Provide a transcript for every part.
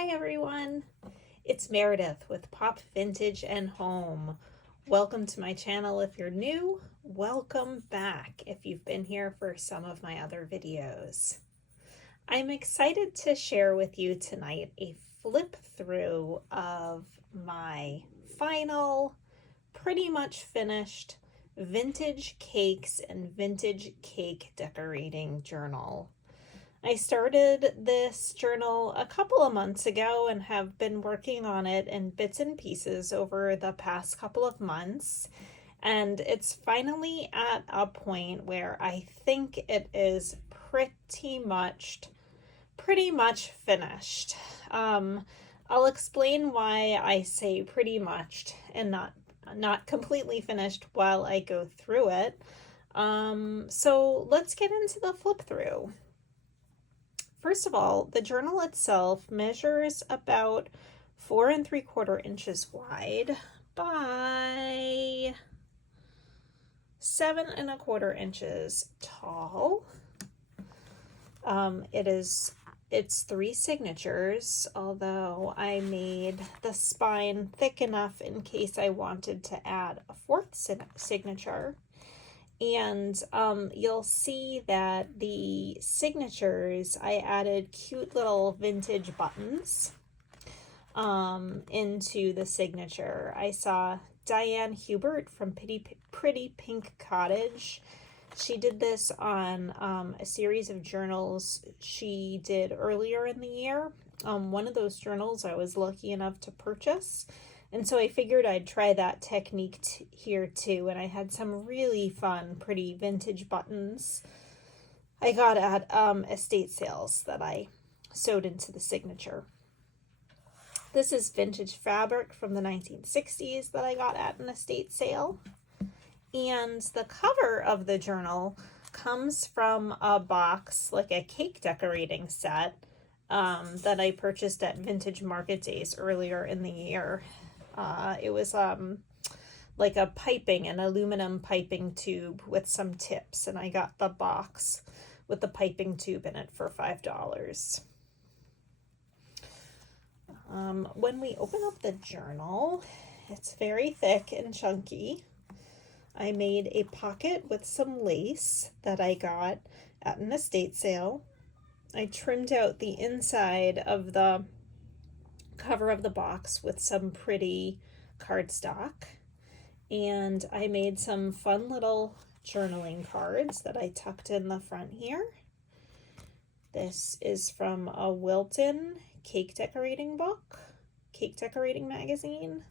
Hi everyone, it's Meredith with Pop Vintage and Home. Welcome to my channel if you're new. Welcome back if you've been here for some of my other videos. I'm excited to share with you tonight a flip through of my final, pretty much finished vintage cakes and vintage cake decorating journal. I started this journal a couple of months ago and have been working on it in bits and pieces over the past couple of months. And it's finally at a point where I think it is pretty much finished. I'll explain why I say pretty much and not completely finished while I go through it. So let's get into the flip through. First of all, the journal itself measures about 4 3/4 inches wide by 7 1/4 inches tall. It's 3 signatures, although I made the spine thick enough in case I wanted to add a 4th signature. And you'll see that the signatures, I added cute little vintage buttons into the signature. I saw Diane Hubert from Pretty Pink Cottage. She did this on a series of journals she did earlier in the year. One of those journals I was lucky enough to purchase. And so I figured I'd try that technique here too. And I had some really fun, pretty vintage buttons I got at estate sales that I sewed into the signature. This is vintage fabric from the 1960s that I got at an estate sale. And the cover of the journal comes from a box, like a cake decorating set, that I purchased at Vintage Market Days earlier in the year. It was like an aluminum piping tube with some tips, and I got the box with the piping tube in it for $5. When we open up the journal, it's very thick and chunky. I made a pocket with some lace that I got at an estate sale. I trimmed out the inside of the cover of the box with some pretty cardstock, and I made some fun little journaling cards that I tucked in the front here. This is from a Wilton cake decorating magazine.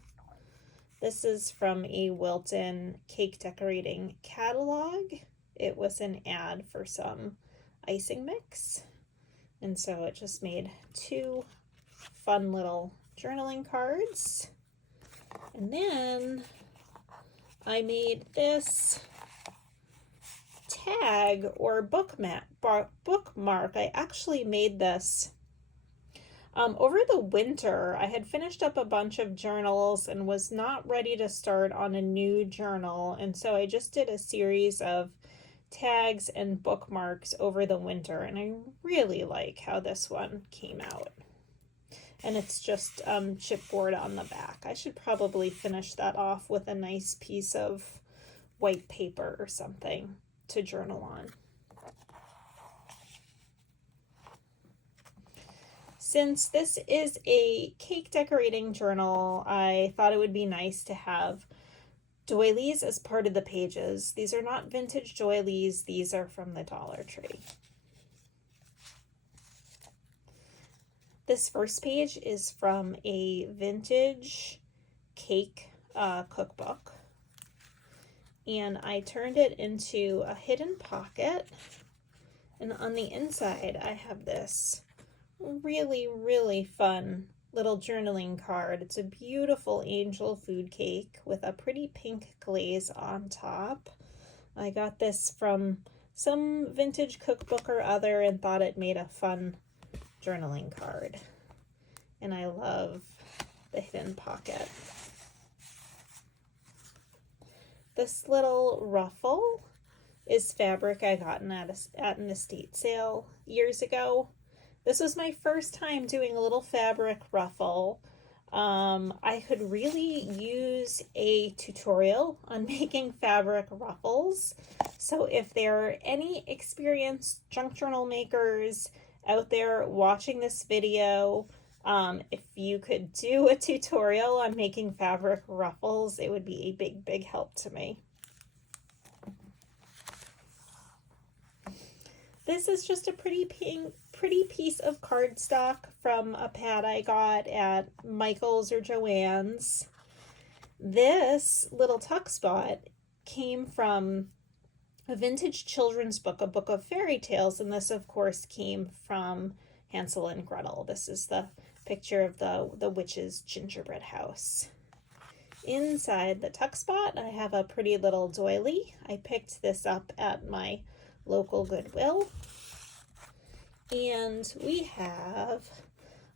This is from a Wilton cake decorating catalog. It was an ad for some icing mix, and so it just made 2 fun little journaling cards. And then I made this tag or bookmark. I actually made this over the winter. I had finished up a bunch of journals and was not ready to start on a new journal, and so I just did a series of tags and bookmarks over the winter, and I really like how this one came out. And it's just chipboard on the back. I should probably finish that off with a nice piece of white paper or something to journal on. Since this is a cake decorating journal, I thought it would be nice to have doilies as part of the pages. These are not vintage doilies. These are from the Dollar Tree. This first page is from a vintage cake cookbook, and I turned it into a hidden pocket, and on the inside I have this really fun little journaling card. It's a beautiful angel food cake with a pretty pink glaze on top. I got this from some vintage cookbook or other and thought it made a fun journaling card. And I love the hidden pocket. This little ruffle is fabric I got at an estate sale years ago. This was my first time doing a little fabric ruffle. I could really use a tutorial on making fabric ruffles. So if there are any experienced junk journal makers out there watching this video, if you could do a tutorial on making fabric ruffles, it would be a big, big help to me. This is just a pretty piece of cardstock from a pad I got at Michael's or Joann's. This little tuck spot came from a vintage children's book, a book of fairy tales, and this of course came from Hansel and Gretel. This is the picture of the witch's gingerbread house. Inside the tuck spot, I have a pretty little doily. I picked this up at my local Goodwill. And we have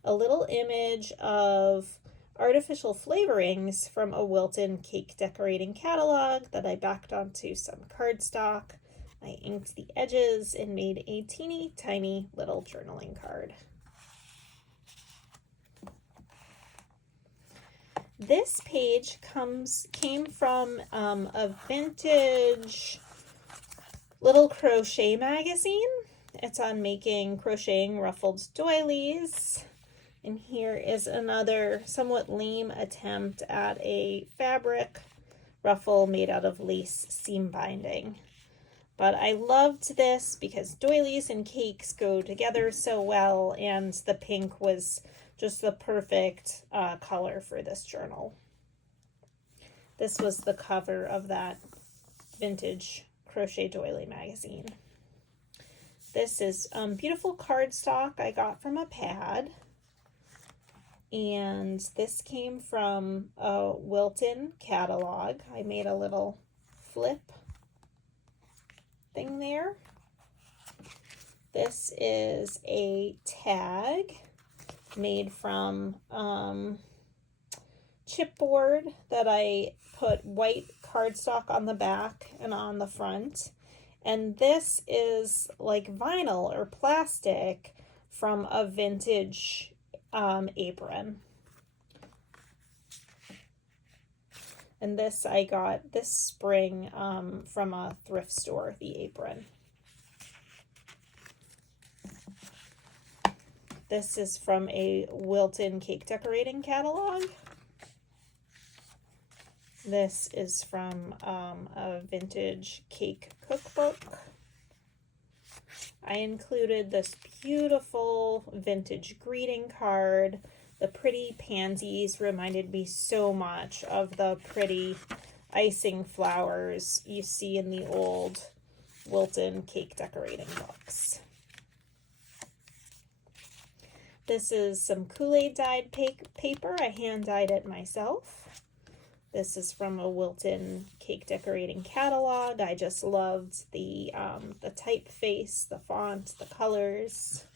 a little image of artificial flavorings from a Wilton cake decorating catalog that I backed onto some cardstock. I inked the edges and made a teeny tiny little journaling card. This page came from a vintage little crochet magazine. It's on making crocheting ruffled doilies. And here is another somewhat lame attempt at a fabric ruffle made out of lace seam binding. But I loved this because doilies and cakes go together so well, and the pink was just the perfect color for this journal. This was the cover of that vintage crochet doily magazine. This is beautiful cardstock I got from a pad. And this came from a Wilton catalog. I made a little flip thing there. This is a tag made from chipboard that I put white cardstock on the back and on the front. And this is like vinyl or plastic from a vintage apron. And this I got this spring from a thrift store, the apron. This is from a Wilton cake decorating catalog. This is from a vintage cake cookbook. I included this beautiful vintage greeting card. The pretty pansies reminded me so much of the pretty icing flowers you see in the old Wilton cake decorating books. This is some Kool-Aid dyed paper. I hand dyed it myself. This is from a Wilton cake decorating catalog. I just loved the typeface, the font, the colors.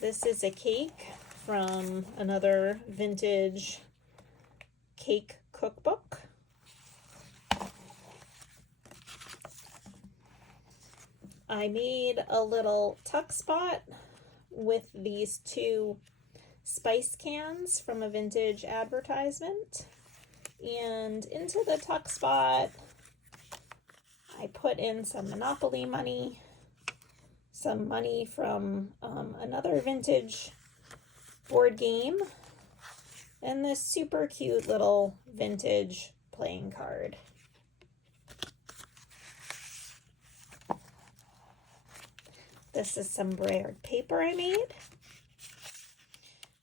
This is a cake from another vintage cake cookbook. I made a little tuck spot with these two spice cans from a vintage advertisement, and into the tuck spot I put in some Monopoly money, some money from another vintage board game, and this super cute little vintage playing card. This is some brayered paper I made.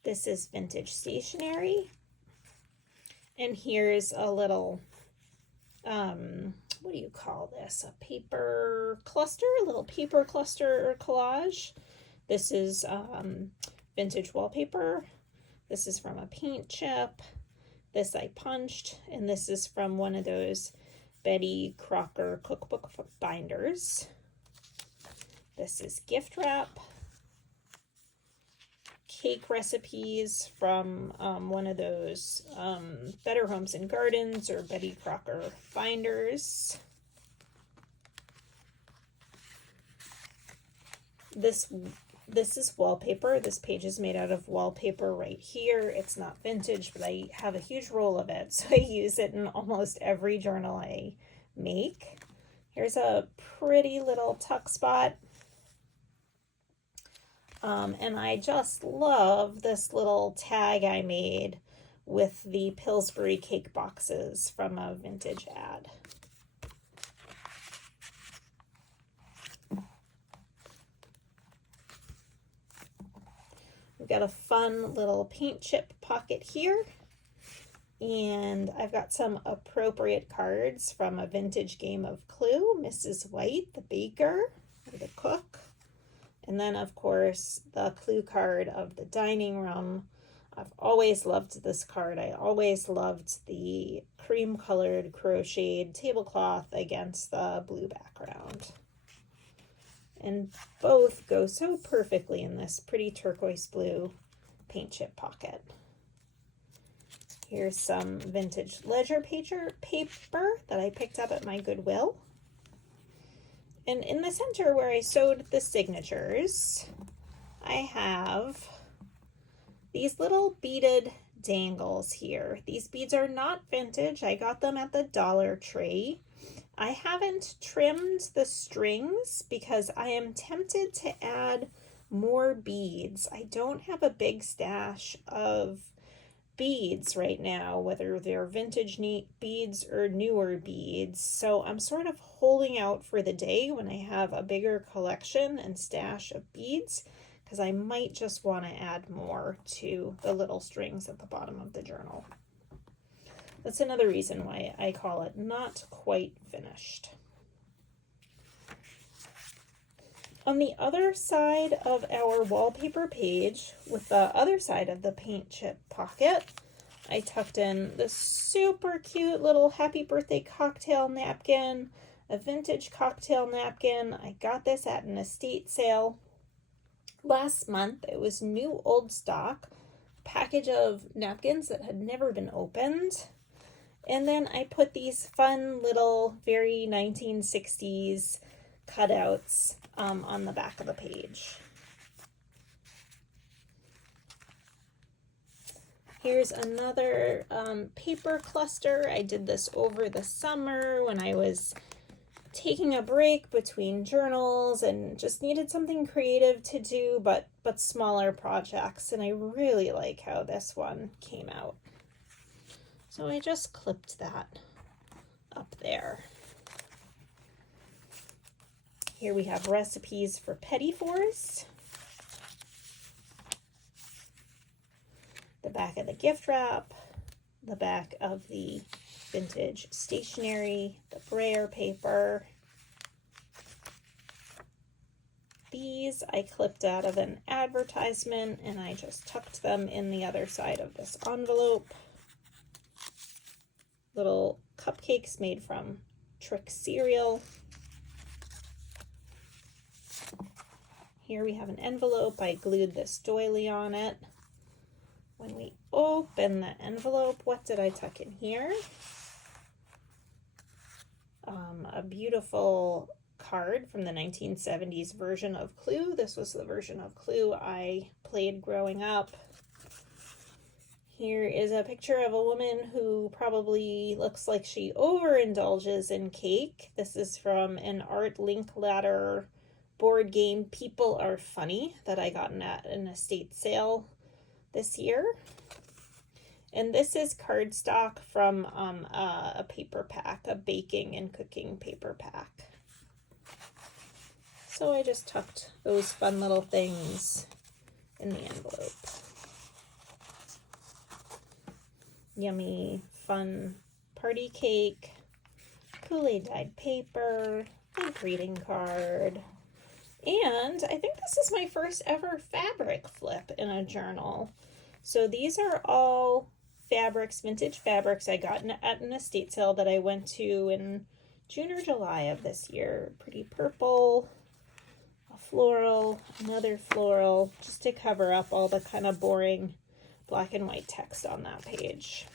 This is vintage stationery. And here's a little, what do you call this? A paper cluster, a little paper cluster or collage. This is vintage wallpaper. This is from a paint chip. This I punched, and this is from one of those Betty Crocker cookbook binders. This is gift wrap. Cake recipes from one of those Better Homes and Gardens or Betty Crocker binders. This is wallpaper. This page is made out of wallpaper right here. It's not vintage, but I have a huge roll of it, so I use it in almost every journal I make. Here's a pretty little tuck spot. And I just love this little tag I made with the Pillsbury cake boxes from a vintage ad. We've got a fun little paint chip pocket here. And I've got some appropriate cards from a vintage game of Clue, Mrs. White, the baker, or the cook. And then, of course, the Clue card of the dining room. I've always loved this card. I always loved the cream-colored crocheted tablecloth against the blue background. And both go so perfectly in this pretty turquoise blue paint chip pocket. Here's some vintage ledger paper that I picked up at my Goodwill. And in the center where I sewed the signatures, I have these little beaded dangles here. These beads are not vintage. I got them at the Dollar Tree. I haven't trimmed the strings because I am tempted to add more beads. I don't have a big stash of beads right now, whether they're vintage neat beads or newer beads. So I'm sort of holding out for the day when I have a bigger collection and stash of beads, because I might just want to add more to the little strings at the bottom of the journal. That's another reason why I call it not quite finished. On the other side of our wallpaper page, with the other side of the paint chip pocket, I tucked in this super cute little happy birthday cocktail napkin, a vintage cocktail napkin. I got this at an estate sale last month. It was new old stock, package of napkins that had never been opened. And then I put these fun little, very 1960s cutouts on the back of the page. Here's another paper cluster. I did this over the summer when I was taking a break between journals and just needed something creative to do, but smaller projects. And I really like how this one came out. So I just clipped that up there. Here we have recipes for petit fours. The back of the gift wrap, the back of the vintage stationery, the brayer paper. These I clipped out of an advertisement and I just tucked them in the other side of this envelope. Little cupcakes made from Trick cereal. Here we have an envelope. I glued this doily on it. When we open the envelope, what did I tuck in here? A beautiful card from the 1970s version of Clue. This was the version of Clue I played growing up. Here is a picture of a woman who probably looks like she overindulges in cake. This is from an Art Linkletter board game, People Are Funny, that I got at an estate sale this year. And this is cardstock from a paper pack, a baking and cooking paper pack. So I just tucked those fun little things in the envelope. Yummy, fun party cake, Kool-Aid dyed paper, a greeting card. And I think this is my first ever fabric flip in a journal. So these are all fabrics, vintage fabrics I got at an estate sale that I went to in June or July of this year. Pretty purple, a floral, another floral, just to cover up all the kind of boring black and white text on that page.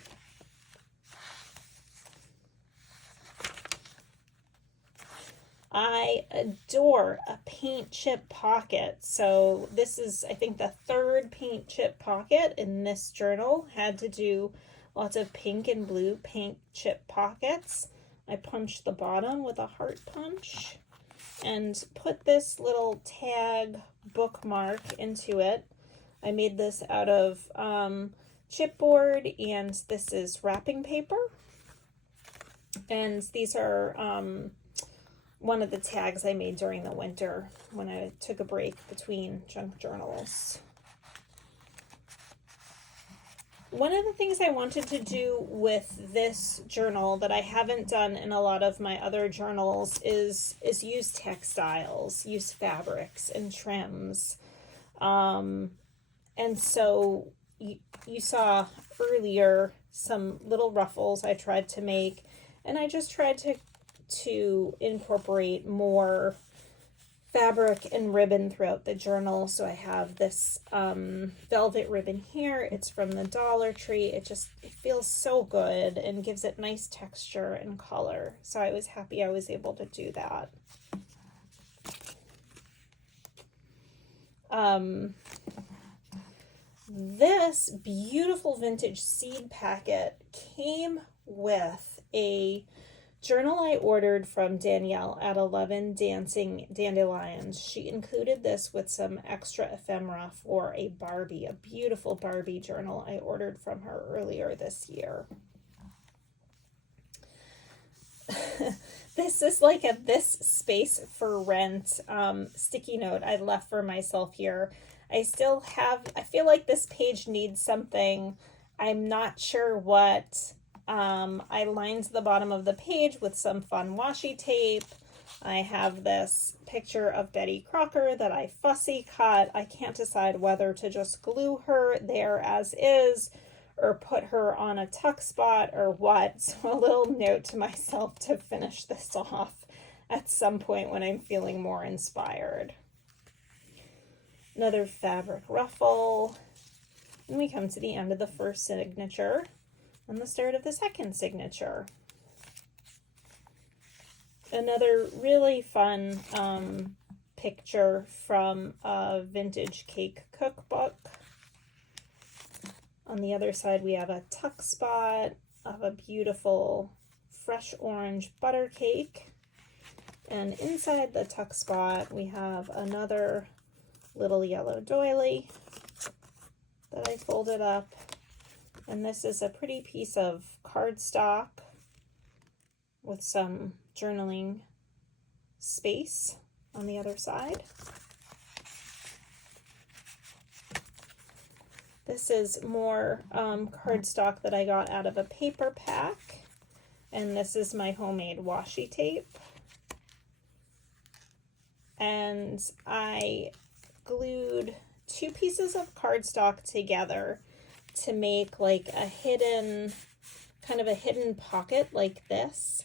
I adore a paint chip pocket. So this is, I think, the third paint chip pocket in this journal. Had to do lots of pink and blue paint chip pockets. I punched the bottom with a heart punch and put this little tag bookmark into it. I made this out of chipboard, and this is wrapping paper. And these are one of the tags I made during the winter when I took a break between junk journals. One of the things I wanted to do with this journal that I haven't done in a lot of my other journals is use textiles, use fabrics and trims. And so you saw earlier some little ruffles I tried to make, and I just tried to incorporate more fabric and ribbon throughout the journal. So I have this velvet ribbon here. It's from the Dollar Tree. It feels so good and gives it nice texture and color. So I was happy I was able to do that. This beautiful vintage seed packet came with a journal I ordered from Danielle at 11 Dancing Dandelions. She included this with some extra ephemera for a Barbie, a beautiful Barbie journal I ordered from her earlier this year. This is like a "this space for rent" sticky note I left for myself here. I feel like this page needs something. I'm not sure what. I lined the bottom of the page with some fun washi tape. I have this picture of Betty Crocker that I fussy cut. I can't decide whether to just glue her there as is or put her on a tuck spot or what. So a little note to myself to finish this off at some point when I'm feeling more inspired. Another fabric ruffle. And we come to the end of the first signature and the start of the second signature. Another really fun picture from a vintage cake cookbook. On the other side, we have a tuck spot of a beautiful fresh orange butter cake. And inside the tuck spot, we have another little yellow doily that I folded up. And this is a pretty piece of cardstock with some journaling space on the other side. This is more cardstock that I got out of a paper pack. And this is my homemade washi tape. And I glued two pieces of cardstock together to make like a hidden pocket like this.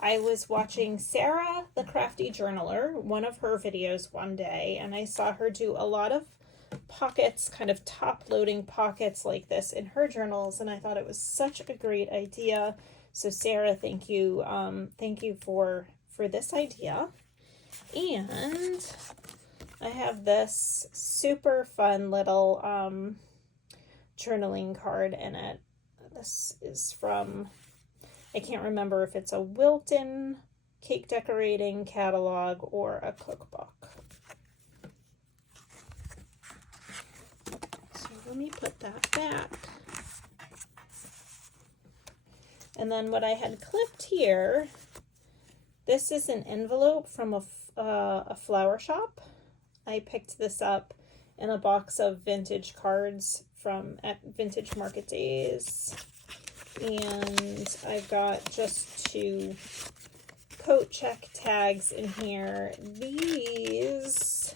I was watching Sarah, TheCraftyJournaler, one of her videos one day, and I saw her do a lot of pockets, kind of top-loading pockets like this in her journals, and I thought it was such a great idea. So Sarah, thank you for this idea. And I have this super fun little journaling card in it. This is from, I can't remember if it's a Wilton cake decorating catalog or a cookbook. So let me put that back. And then what I had clipped here, this is an envelope from a flower shop. I picked this up in a box of vintage cards at Vintage Market Days. And I've got just 2 coat check tags in here. These,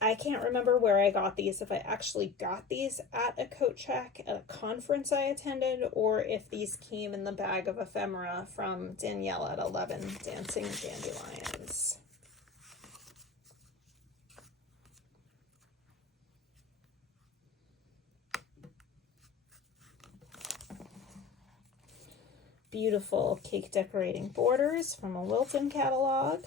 I can't remember where I got these, if I actually got these at a coat check at a conference I attended, or if these came in the bag of ephemera from Danielle at 11 Dancing Dandelions. beautiful cake decorating borders from a Wilton catalog.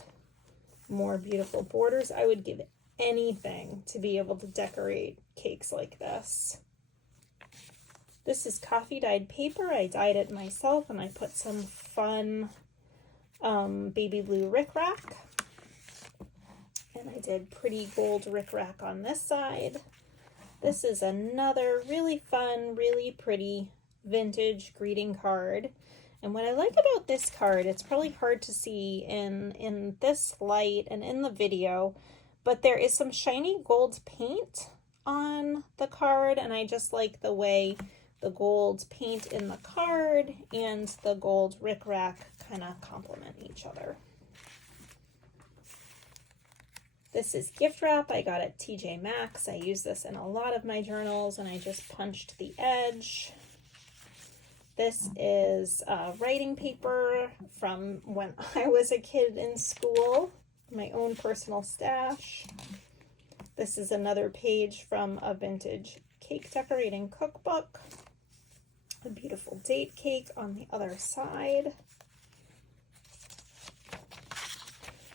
More beautiful borders. I would give anything to be able to decorate cakes like this. This is coffee dyed paper. I dyed it myself and I put some fun baby blue rickrack. And I did pretty gold rickrack on this side. This is another really fun, really pretty vintage greeting card. And what I like about this card, it's probably hard to see in this light and in the video, but there is some shiny gold paint on the card, and I just like the way the gold paint in the card and the gold rickrack kind of complement each other. This is gift wrap I got at TJ Maxx. I use this in a lot of my journals, and I just punched the edge. This is writing paper from when I was a kid in school, my own personal stash. This is another page from a vintage cake decorating cookbook. A beautiful date cake on the other side.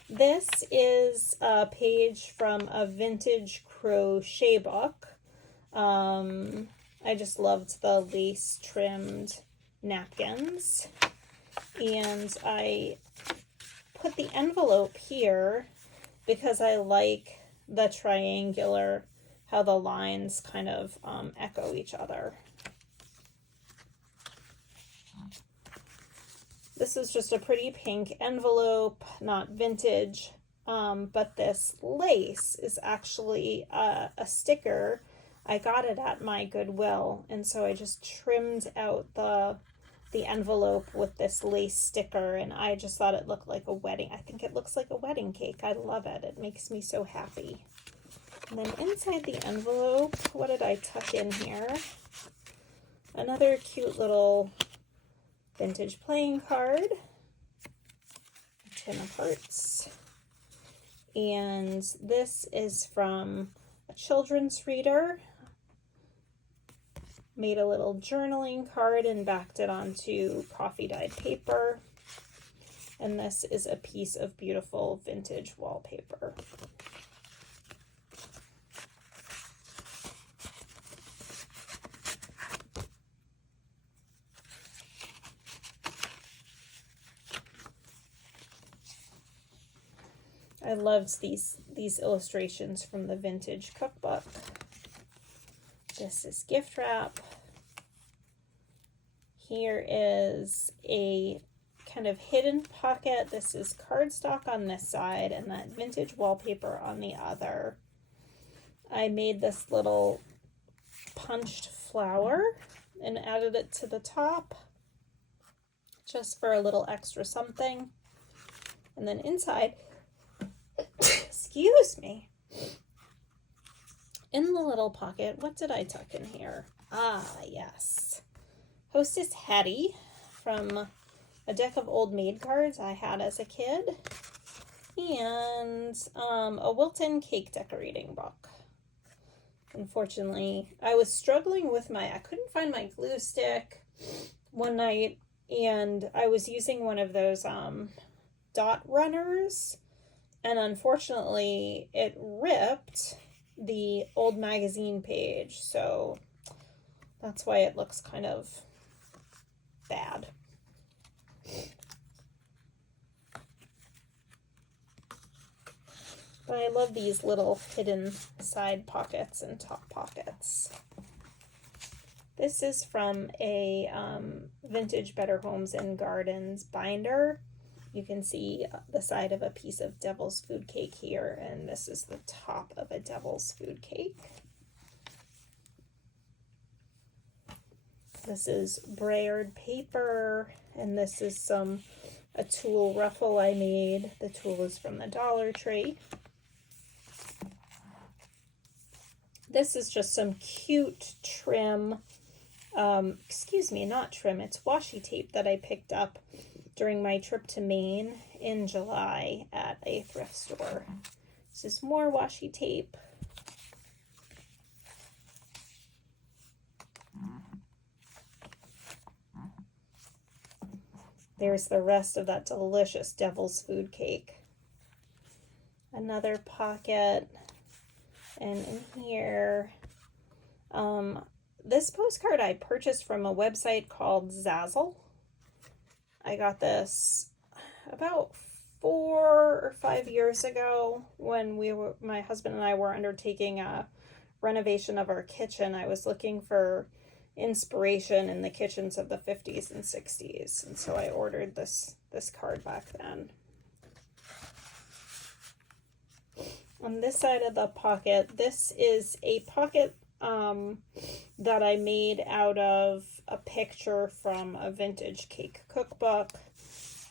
This is a page from a vintage crochet book. I just loved the lace trimmed napkins, and I put the envelope here because I like the triangular, how the lines kind of echo each other. This is just a pretty pink envelope, not vintage, but this lace is actually a sticker. I got it at my Goodwill, and so I just trimmed out the envelope with this lace sticker, and I just thought it looked like a wedding. I think it looks like a wedding cake. I love it. It makes me so happy. And then inside the envelope, what did I tuck in here? Another cute little vintage playing card, a tin of hearts, and this is from a children's reader. Made a little journaling card and backed it onto coffee dyed paper, and this is a piece of beautiful vintage wallpaper. I loved these illustrations from the vintage cookbook. This is gift wrap. Here is a kind of hidden pocket. This is cardstock on this side and that vintage wallpaper on the other. I made this little punched flower and added it to the top just for a little extra something. And then inside, excuse me, in the little pocket, what did I tuck in here? Ah, yes. Hostess Hattie from a deck of old maid cards I had as a kid, and a Wilton cake decorating book. Unfortunately, I was struggling with I couldn't find my glue stick one night, and I was using one of those dot runners, and unfortunately it ripped the old magazine page, so that's why it looks kind of bad. But I love these little hidden side pockets and top pockets. This is from a vintage Better Homes and Gardens binder. You can see the side of a piece of devil's food cake here, and this is the top of a devil's food cake. This is brayered paper, and this is a tulle ruffle I made. The tulle is from the Dollar Tree. This is just some cute trim, excuse me, not trim, it's washi tape that I picked up during my trip to Maine in July at a thrift store. This is more washi tape. There's the rest of that delicious devil's food cake. Another pocket. And in here, this postcard I purchased from a website called Zazzle. I got this about 4 or 5 years ago when my husband and I were undertaking a renovation of our kitchen. I was looking for inspiration in the kitchens of the 50s and 60s, and so I ordered this card back then. On this side of the pocket, this is a pocket that I made out of a picture from a vintage cake cookbook,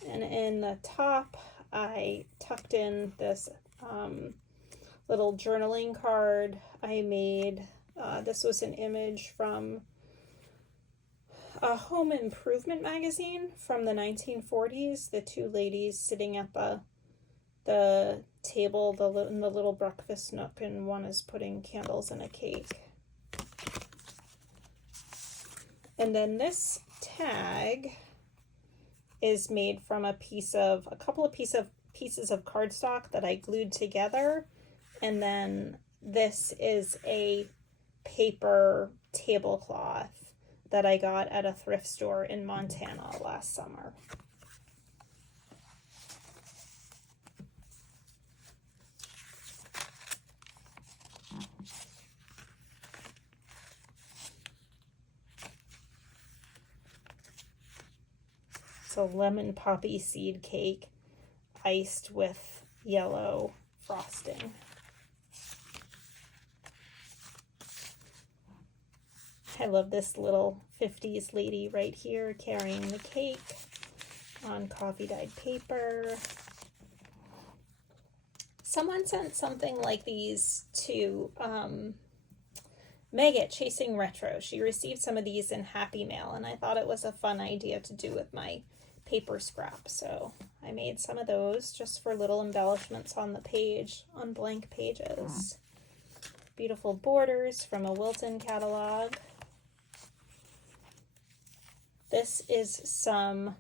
and in the top I tucked in this little journaling card I made. This was an image from a home improvement magazine from the 1940s. The two ladies sitting at the table in the little breakfast nook, and one is putting candles in a cake. And then this tag is made from a couple of pieces of cardstock that I glued together, and then this is a paper tablecloth that I got at a thrift store in Montana last summer. It's a lemon poppy seed cake iced with yellow frosting. I love this little 50s lady right here carrying the cake on coffee dyed paper. Someone sent something like these to Meg at Chasing Retro. She received some of these in Happy Mail, and I thought it was a fun idea to do with my paper scrap. So I made some of those just for little embellishments on the page, on blank pages. Beautiful borders from a Wilton catalog. This is some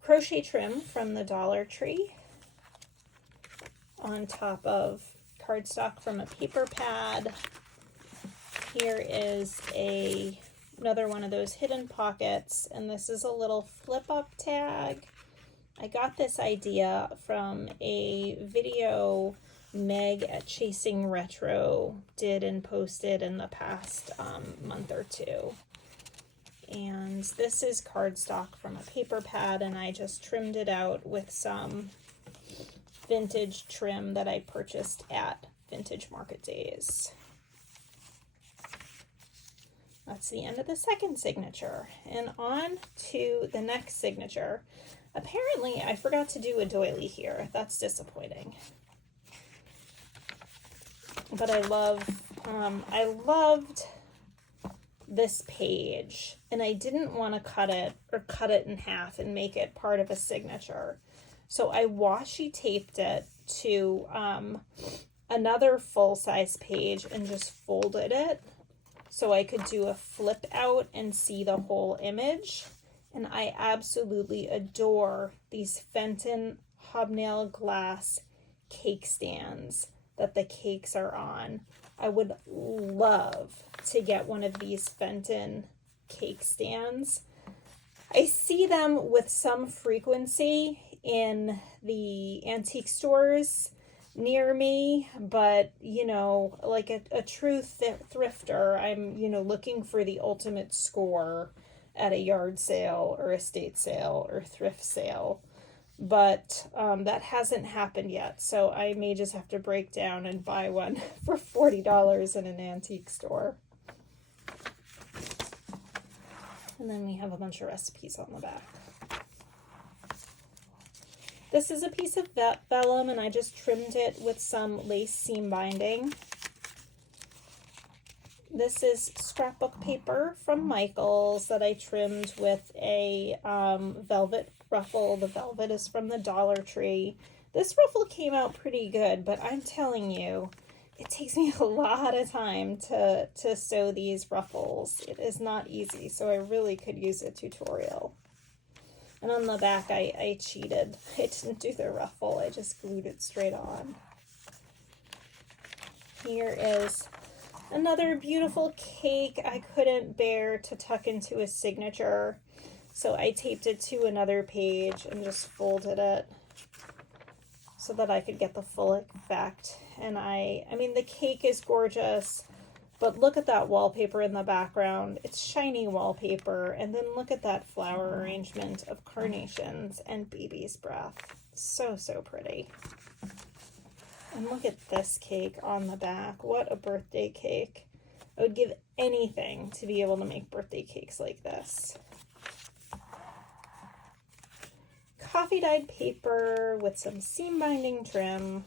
crochet trim from the Dollar Tree on top of cardstock from a paper pad. Here is another one of those hidden pockets, and this is a little flip-up tag. I got this idea from a video Meg at Chasing Retro did and posted in the past month or two. And this is cardstock from a paper pad, and I just trimmed it out with some vintage trim that I purchased at Vintage Market Days. That's the end of the second signature. And on to the next signature. Apparently, I forgot to do a doily here. That's disappointing. But I loved this page, and I didn't want to cut it in half and make it part of a signature. So I washi taped it to another full-size page and just folded it so I could do a flip out and see the whole image. And I absolutely adore these Fenton hobnail glass cake stands that the cakes are on. I would love to get one of these Fenton cake stands. I see them with some frequency in the antique stores near me, but like a true thrifter, I'm looking for the ultimate score at a yard sale or estate sale or thrift sale, but that hasn't happened yet, so I may just have to break down and buy one for $40 in an antique store. And then we have a bunch of recipes on the back. This is a piece of vellum, and I just trimmed it with some lace seam binding. This is scrapbook paper from Michael's that I trimmed with a velvet ruffle. The velvet is from the Dollar Tree. This ruffle came out pretty good, but I'm telling you, it takes me a lot of time to sew these ruffles. It is not easy, so I really could use a tutorial. And on the back, I cheated. I didn't do the ruffle. I just glued it straight on. Here is another beautiful cake I couldn't bear to tuck into a signature. So I taped it to another page and just folded it so that I could get the full effect. And I mean, the cake is gorgeous, but look at that wallpaper in the background. It's shiny wallpaper. And then look at that flower arrangement of carnations and baby's breath. So, so pretty. And look at this cake on the back. What a birthday cake. I would give anything to be able to make birthday cakes like this. Coffee dyed paper with some seam binding trim.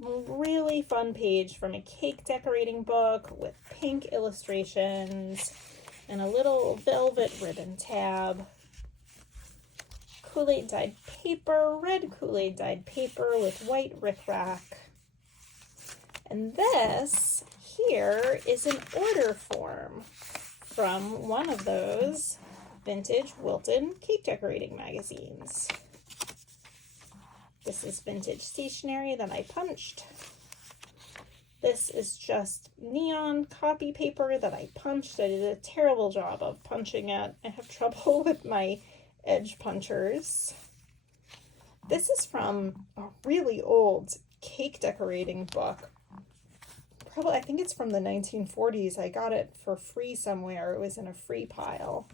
Really fun page from a cake decorating book with pink illustrations and a little velvet ribbon tab. Kool-Aid dyed paper, red Kool-Aid dyed paper with white rickrack. And this here is an order form from one of those vintage Wilton cake decorating magazines. This is vintage stationery that I punched. This is just neon copy paper that I punched. I did a terrible job of punching it. I have trouble with my edge punchers. This is from a really old cake decorating book. I think it's from the 1940s. I got it for free somewhere. It was in a free pile.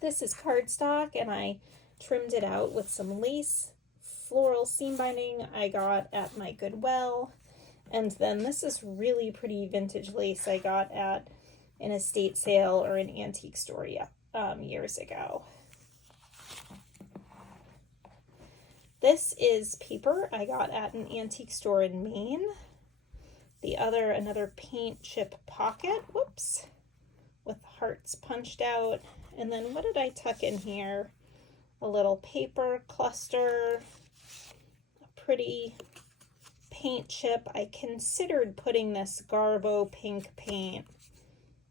This is cardstock, and I trimmed it out with some lace floral seam binding I got at my Goodwill. And then this is really pretty vintage lace I got at an estate sale or an antique store years ago. This is paper I got at an antique store in Maine. Another paint chip pocket, whoops, with hearts punched out. And then what did I tuck in here? A little paper cluster, a pretty paint chip. I considered putting this Garbo pink paint.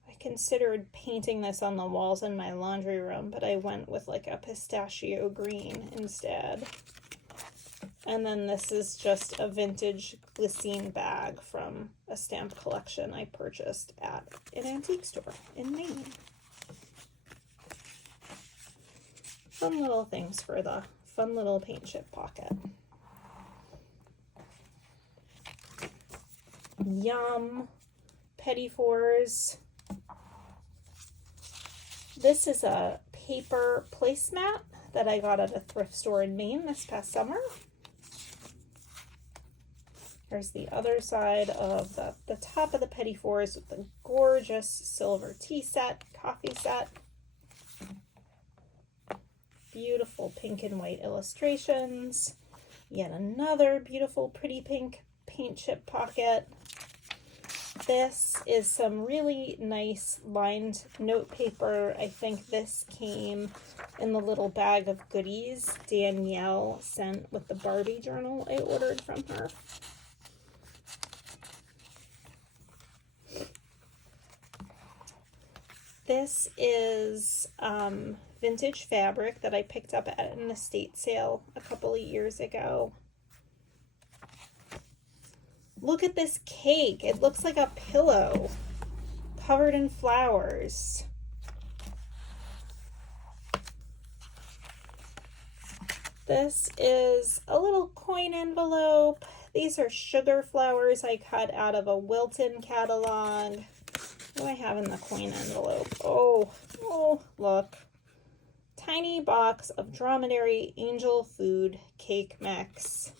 I considered painting this on the walls in my laundry room, but I went with like a pistachio green instead. And then this is just a vintage glycine bag from a stamp collection I purchased at an antique store in Maine. Fun little things for the fun little paint chip pocket. Yum. Petit fours. This is a paper placemat that I got at a thrift store in Maine this past summer. Here's the other side of the top of the Petit fours with the gorgeous silver tea set, coffee set. Beautiful pink and white illustrations. Yet another beautiful pretty pink paint chip pocket. This is some really nice lined note paper. I think this came in the little bag of goodies Danielle sent with the Barbie journal I ordered from her. This is vintage fabric that I picked up at an estate sale a couple of years ago. Look at this cake. It looks like a pillow covered in flowers. This is a little coin envelope. These are sugar flowers I cut out of a Wilton catalog. What do I have in the coin envelope? Oh, look. Tiny box of dromedary angel food cake mix.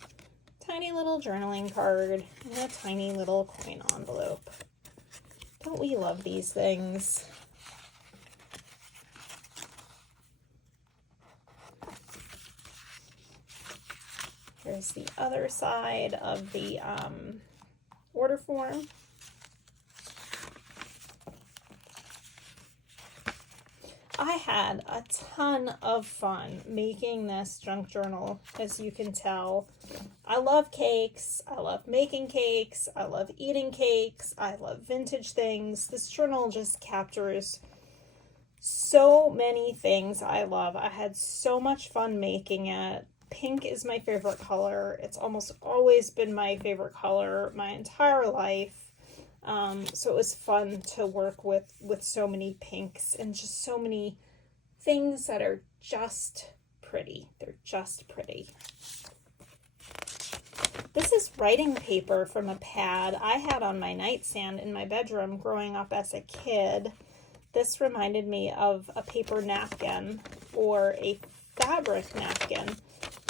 Tiny little journaling card and a tiny little coin envelope. Don't we love these things? Here's the other side of the order form. I had a ton of fun making this junk journal, as you can tell. I love cakes, I love making cakes, I love eating cakes, I love vintage things. This journal just captures So many things I love. I had so much fun making it. Pink is my favorite color. It's almost always been my favorite color my entire life. So it was fun to work with so many pinks and just so many things that are just pretty. They're just pretty. This is writing paper from a pad I had on my nightstand in my bedroom growing up as a kid. This reminded me of a paper napkin or a fabric napkin,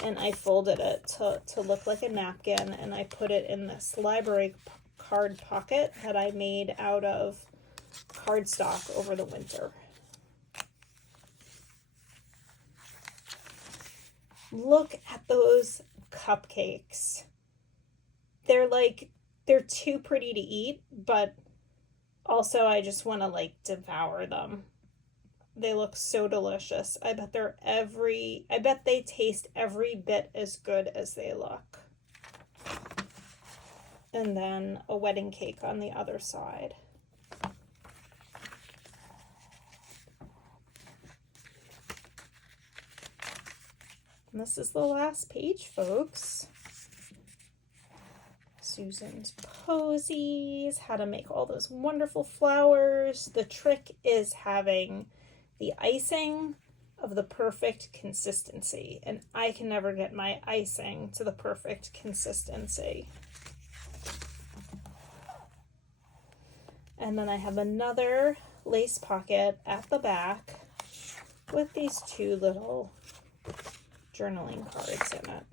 and I folded it to look like a napkin, and I put it in this library card pocket that I made out of cardstock over the winter. Look at those cupcakes. They're too pretty to eat, but also I just want to like devour them. They look so delicious. I bet they taste every bit as good as they look. And then a wedding cake on the other side. And this is the last page, folks. Susan's posies, how to make all those wonderful flowers. The trick is having the icing of the perfect consistency, and I can never get my icing to the perfect consistency. And then I have another lace pocket at the back with these two little journaling cards in it.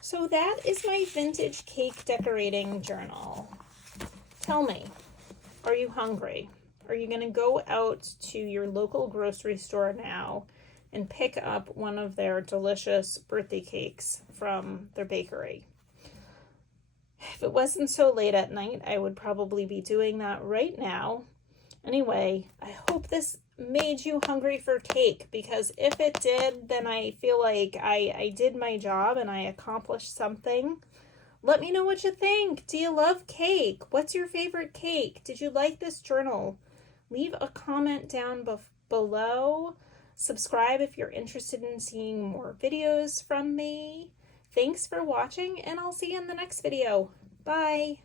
So that is my vintage cake decorating journal. Tell me, are you hungry? Are you going to go out to your local grocery store now and pick up one of their delicious birthday cakes from their bakery? If it wasn't so late at night, I would probably be doing that right now. Anyway, I hope this made you hungry for cake, because if it did, then I feel like I did my job and I accomplished something. Let me know what you think. Do you love cake? What's your favorite cake? Did you like this journal? Leave a comment down below. Subscribe if you're interested in seeing more videos from me. Thanks for watching, and I'll see you in the next video. Bye.